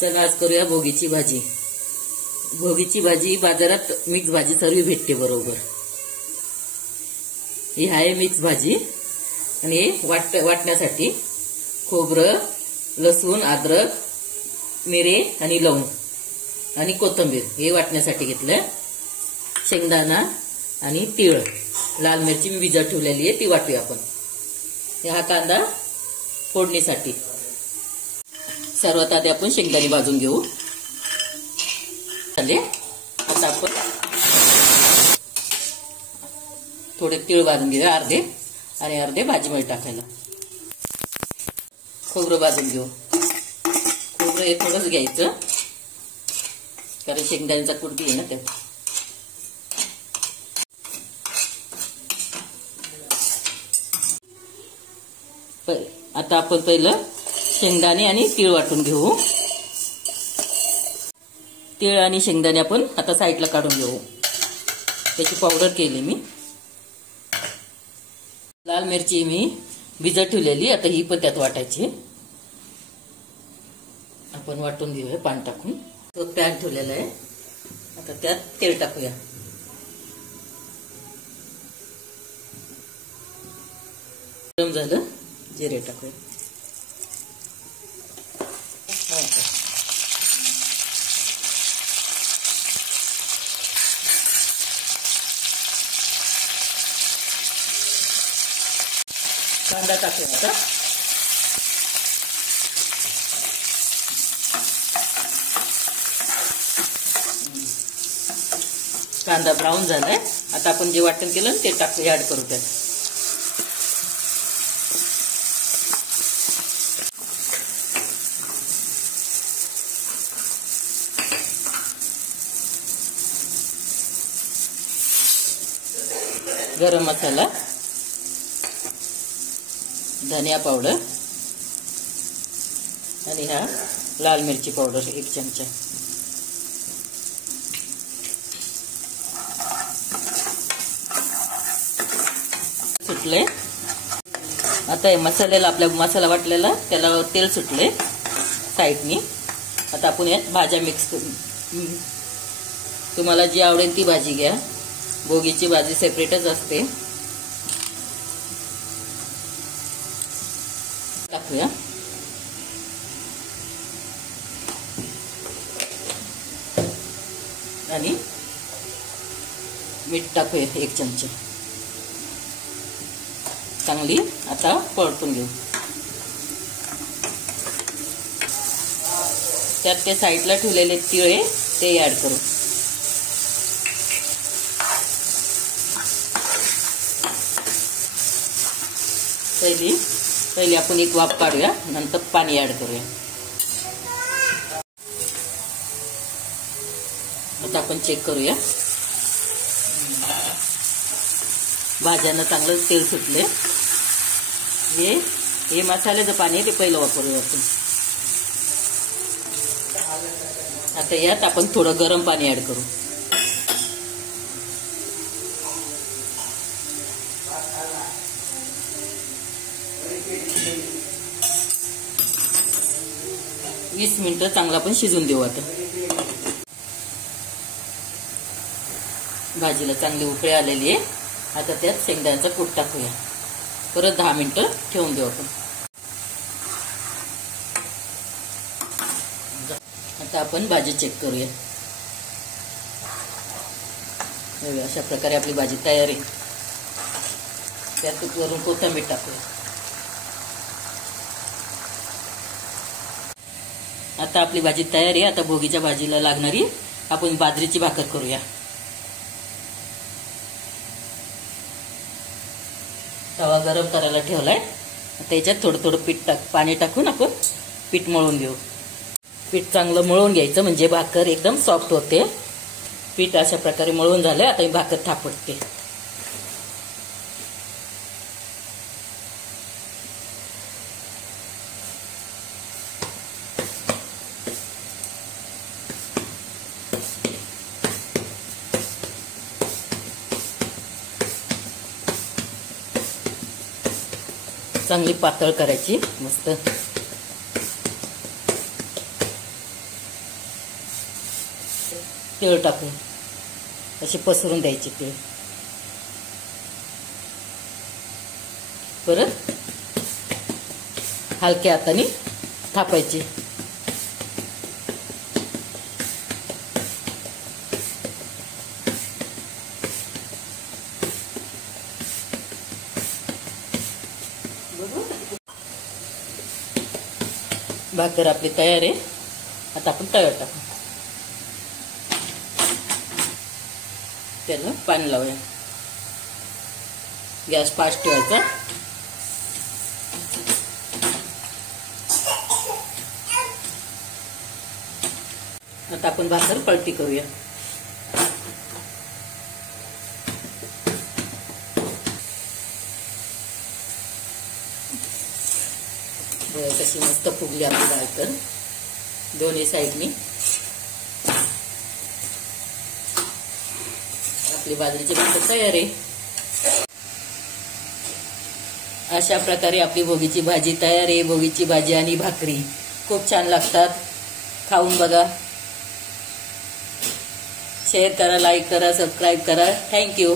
चला आज करूया भोगीची भाजी। भोगीची भाजी बाजारात मिक्स भाजी सर्व भेटते बरोबर। ही आहे मिक्स भाजी आणि वाटण्यासाठी खोबरं, लसूण, अद्रक, मिरे आणि लवंग आणि कोथिंबीर हे वाटण्यासाठी घेतलं। शेंगदाणा आणि तीळ, लाल मिरची मी भिजत ठेवलेली आहे ती वाटूया आपण। हा कांदा फोडणीसाठी। सर्वात आधी आपण शेंगदाणे भाजून घेऊ। आता आपण थोडे तीळ भाजून घेऊया, अर्धे आणि अर्धे भाजीमध्ये टाकायला। खोबरं भाजून घेऊ। खोबरं हे थोडंच घ्यायचं कारण शेंगदाण्याचा कुट आहे ना ते। आता आपण पहिलं शेंगदाणे आणि तीळ वाटून घेऊ। तीळ आणि शेंगदाणे आपण आता साईडला काढून घेऊ। त्याची पावडर केली मी। लाल मिरची मी भिजत ठेवलेली, आता ही पण त्यात वाटायची। आपण वाटून घेऊया पाणी टाकून। तो पॅन ठेवलेला आहे, आता त्यात तेल टाकूया। गरम झालं, जिरे टाकूया। कांदा टाकूया आता। कांदा ब्राऊन झालाय, आता आपण जे वाटण केलं ते टाकू, ऍड करू त्यात। गरम मसाला, धनिया पावडर आणि हा लाल मिरची पावडर 1 चमचा। सुटले। आता हे मसाल्याला, आपल्या मसाला वाटलेला त्याला तेल सुटले साईडनी। आता आपण यात भाज्या मिक्स करू। तुम्हाला जी आवडेल ती भाजी घ्या, भोगीची भाजी सेपरेटच असते। टाकूया आणि मीठ टाकूया 1 चमचा। चांगली आता परतून घेऊ। त्यात ते साईडला ठेवलेले तिळे ते ऍड करू। पहिली आपण एक वाफ काढूया, नंतर पाणी ऍड करूया। आता आपण चेक करूया। भाज्यांना चांगलं तेल सुटले। हे मसाल्याचं पाणी आहे ते पहिलं वापरूया आपण। आता यात आपण थोडं गरम पाणी ऍड करू। वीस मिनिटं चांगला आपण शिजून देऊ। आता भाजीला चांगली उकळी आलेली आहे, आता त्यात शेंगदाण्याचा कूट टाकूया। परत 10 मिनिटं ठेवून देऊ आपण। आता आपण भाजी चेक करूया। अशा प्रकारे आपली भाजी तयार आहे। त्यात वरून कोथिंबीर टाकूया। आता आपली भाजी तयार आहे। आता भोगीच्या भाजीला लागणारी आपण बाजरीची भाकर करूया। तवा गरम करायला ठेवलाय, त्याच्यात थोडं थोडं पाणी टाकून आपण पीठ मळून घेऊ। पीठ चांगलं मळून घ्यायचं म्हणजे भाकर एकदम सॉफ्ट होते। पीठ अशा प्रकारे मळून झालंय, आता ही भाकर थापटते। चांगली पातळ करायची मस्त। तीळ टाकून असे पसरून द्यायचे तीळ. परत हलक्या हाताने थापायचे. भाकर आपली तयार आहे. आता आपण तव्यावर टाकू. त्याला पाणी लावूया. गॅस फास्ट ठेवायचा. आता आपण भाकर पलटी करूया. कशी मस्त फुगली आपली भाकर दोन्ही साईडनी. आपली बाजरीची भाकर तयार आहे. अशा प्रकारे आपली भोगीची भाजी तयार आहे. भोगीची भाजी आणि भाकरी खूप छान लागतात. खाऊन बघा. शेअर करा, लाईक करा, सबस्क्राईब करा. थँक्यू.